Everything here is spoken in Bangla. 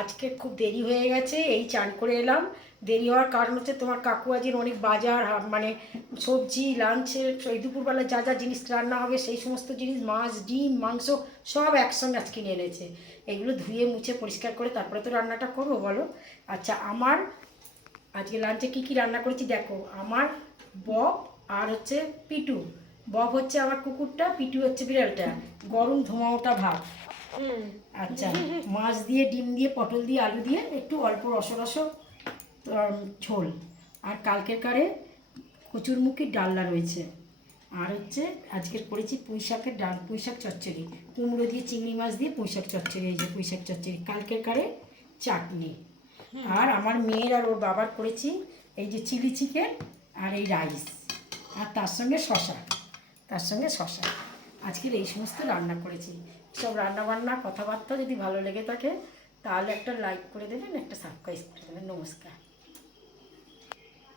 আজকে খুব দেরি হয়ে গেছে, এই চান করে এলাম। দেরি হওয়ার কারণ হচ্ছে তোমার কাকু আজের অনেক বাজার মানে সবজি লাঞ্চের এই দুপুরবেলা যা যা জিনিস রান্না হবে সেই সমস্ত জিনিস মাছ ডিম মাংস সব একসঙ্গে আজকে নিয়ে এনেছে। এগুলো ধুয়ে মুছে পরিষ্কার করে তারপরে তো রান্নাটা করবো বলো। আচ্ছা, আমার আজকে লাঞ্চে কী কী রান্না করেছি দেখো। আমার বক আর হচ্ছে পিটু। বক হচ্ছে আমার কুকুরটা, পিটু হচ্ছে বিড়ালটা। গরম ধোঁয়া ওঠা ভাত। আচ্ছা, মাছ দিয়ে ডিম দিয়ে পটল দিয়ে আলু দিয়ে একটু অল্প রসরস ঝোল। আর কালকের কারে কচুরমুখির ডালনা রয়েছে। আর হচ্ছে আজকে করেছি পুঁই শাকের ডাল, পুঁই শাক চচ্চড়ি, কুমড়ো দিয়ে চিংড়ি মাছ দিয়ে পুঁই শাক চচ্চড়ি। এই যে পুঁই শাক চচ্চড়ি, কালকের কারে চাটনি। আর আমার মেয়ের আর ওর বাবার করেছি এই যে চিলি চিকেন আর এই রাইস। আর তার সঙ্গে শশা, আজকের এই সমস্ত রান্না করেছি। সব রান্নাবান্না কথাবার্তা যদি ভালো লেগে থাকে তাহলে একটা লাইক করে দেবেন, একটা সাবস্ক্রাইব করে দেবেন। নমস্কার।